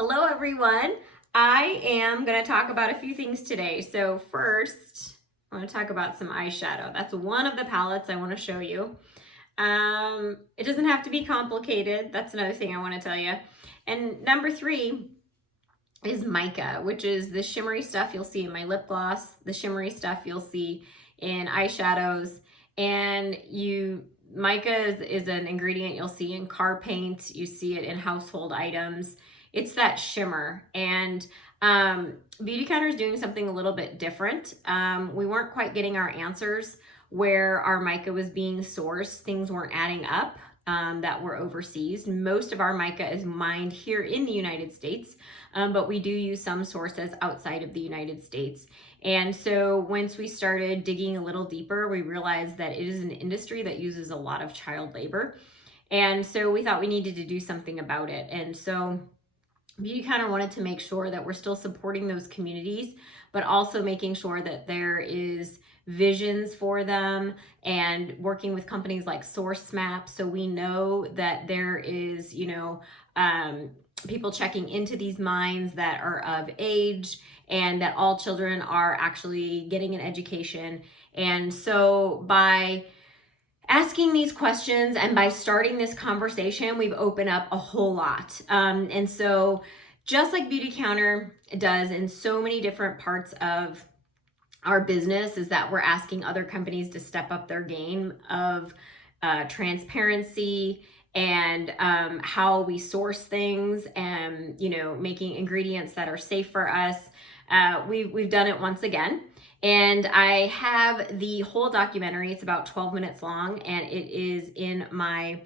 Hello everyone. I am going to talk about a few things today. So first, I want to talk about some eyeshadow. That's one of the palettes I want to show you. It doesn't have to be complicated. That's another thing I want to tell you. And number 3 is Mica, which is the shimmery stuff you'll see in my lip gloss, the shimmery stuff you'll see in eyeshadows, and Mica is an ingredient you'll see in car paint, you see it in household items. It's that shimmer, and Beauty Counter is doing something a little bit different. We weren't quite getting our answers where our mica was being sourced. Things weren't adding up that were overseas. Most of our mica is mined here in the United States, but we do use some sources outside of the United States. And so once we started digging a little deeper, we realized that it is an industry that uses a lot of child labor. And so we thought we needed to do something about it. And so Beauty Counter wanted to make sure that we're still supporting those communities, but also making sure that there is visions for them and working with companies like SourceMap, so we know that there is, people checking into these mines that are of age and that all children are actually getting an education. And so by asking these questions and by starting this conversation, we've opened up a whole lot. And so just like Beauty Counter does in so many different parts of our business, is that we're asking other companies to step up their game of transparency and how we source things and, making ingredients that are safe for us. We've done it once again. And I have the whole documentary. It's about 12 minutes long, and it is in my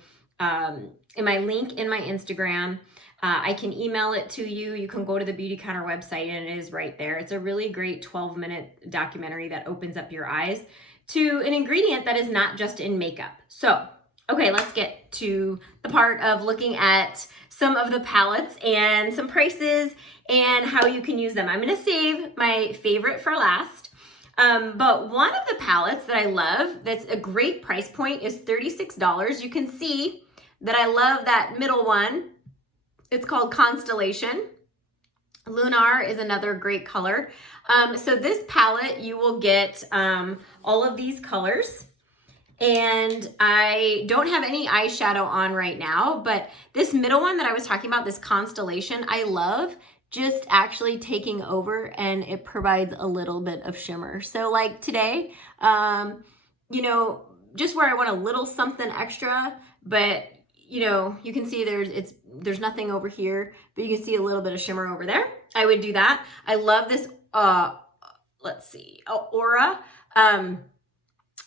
link in my Instagram. I can email it to you. You can go to the Beauty Counter website, and it is right there. It's a really great 12-minute documentary that opens up your eyes to an ingredient that is not just in makeup. So, okay, let's get to the part of looking at some of the palettes and some prices and how you can use them. I'm going to save my favorite for last. But one of the palettes that I love, that's a great price point, is $36. You can see that I love that middle one. It's called Constellation. Lunar is another great color. So this palette, you will get all of these colors. And I don't have any eyeshadow on right now, but this middle one that I was talking about, this Constellation, I love just actually taking over, and it provides a little bit of shimmer. So like today, just where I want a little something extra, but you can see there's nothing over here, but you can see a little bit of shimmer over there. I would do that. I love this, Aura.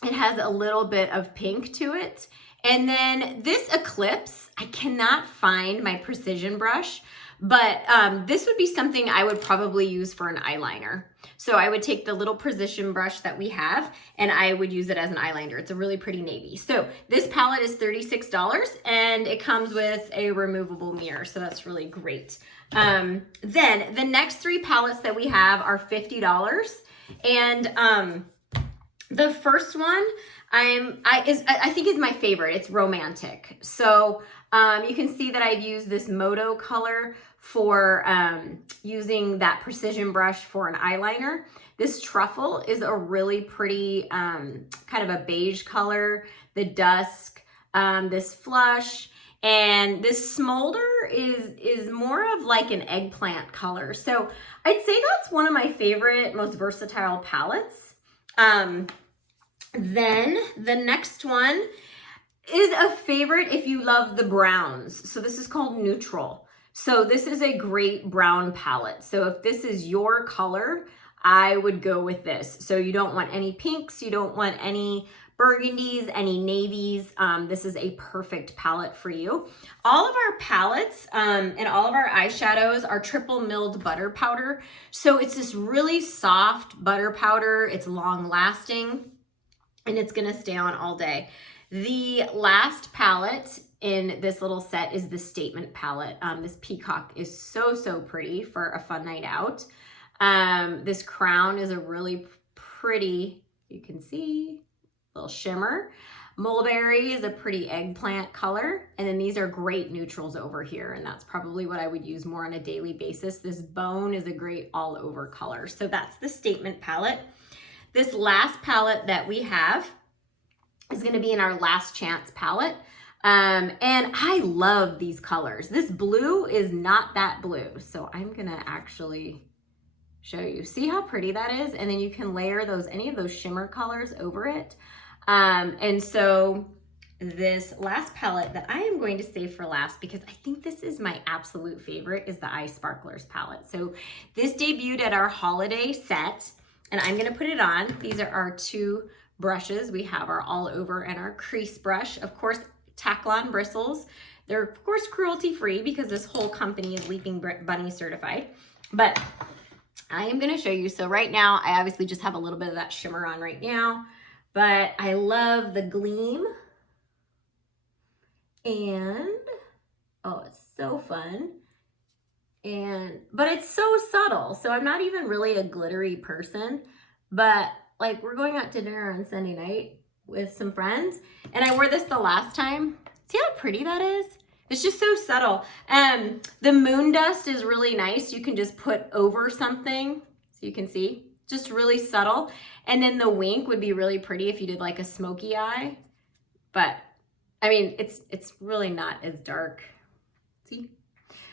It has a little bit of pink to it. And then this Eclipse, I cannot find my precision brush, but this would be something I would probably use for an eyeliner. So I would take the little precision brush that we have, and I would use it as an eyeliner. It's a really pretty navy. So this palette is $36, and it comes with a removable mirror. So that's really great. Then the next 3 palettes that we have are $50. And the first one I think is my favorite. It's Romantic. So you can see that I've used this Moto color for using that precision brush for an eyeliner. This Truffle is a really pretty kind of a beige color. The Dusk, this Flush, and this Smolder is more of like an eggplant color. So I'd say that's one of my favorite, most versatile palettes. Then the next one is a favorite if you love the browns. So this is called Neutral. So this is a great brown palette. So if this is your color, I would go with this. So you don't want any pinks, you don't want any burgundies, any navies. This is a perfect palette for you. All of our palettes and all of our eyeshadows are triple milled butter powder. So it's this really soft butter powder. It's long lasting, and it's gonna stay on all day. The last palette in this little set is the Statement palette. This Peacock is so pretty for a fun night out. This Crown is a really pretty, you can see, little shimmer. Mulberry is a pretty eggplant color. And then these are great neutrals over here. And that's probably what I would use more on a daily basis. This Bone is a great all over color. So that's the Statement palette. This last palette that we have is going to be in our Last Chance palette. And I love these colors. This blue is not that blue. So I'm going to actually show you. See how pretty that is? And then you can layer any of those shimmer colors over it. And so this last palette that I am going to save for last, because I think this is my absolute favorite, is the Eye Sparklers palette. So this debuted at our holiday set, and I'm going to put it on. These are our two brushes. We have our all over and our crease brush. Of course, Taklon bristles. They're of course cruelty free because this whole company is Leaping Bunny certified. But I am going to show you. So right now, I obviously just have a little bit of that shimmer on right now, but I love the gleam. And, oh, it's so fun. But it's so subtle. So I'm not even really a glittery person, but like we're going out to dinner on Sunday night with some friends, and I wore this the last time. See how pretty that is? It's just so subtle. The moon dust is really nice. You can just put over something so you can see, just really subtle. And then the wink would be really pretty if you did like a smoky eye, but I mean, it's really not as dark. See?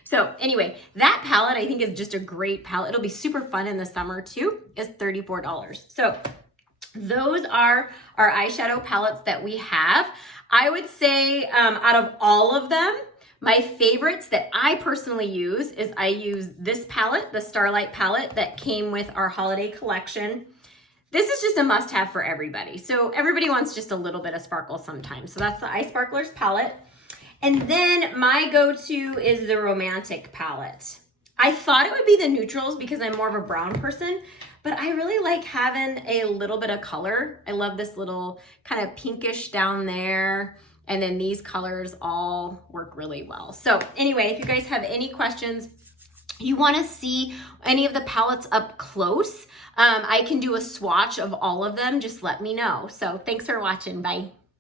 So anyway, that palette I think is just a great palette. It'll be super fun in the summer too. It's $34. So those are our eyeshadow palettes that we have. I would say out of all of them, my favorites that I personally use is I use this palette, the Starlight palette that came with our holiday collection. This is just a must-have for everybody. So everybody wants just a little bit of sparkle sometimes. So that's the Eye Sparklers palette. And then my go-to is the Romantic palette. I thought it would be the neutrals because I'm more of a brown person, but I really like having a little bit of color. I love this little kind of pinkish down there. And then these colors all work really well. So anyway, if you guys have any questions, you want to see any of the palettes up close, I can do a swatch of all of them. Just let me know. So thanks for watching. Bye.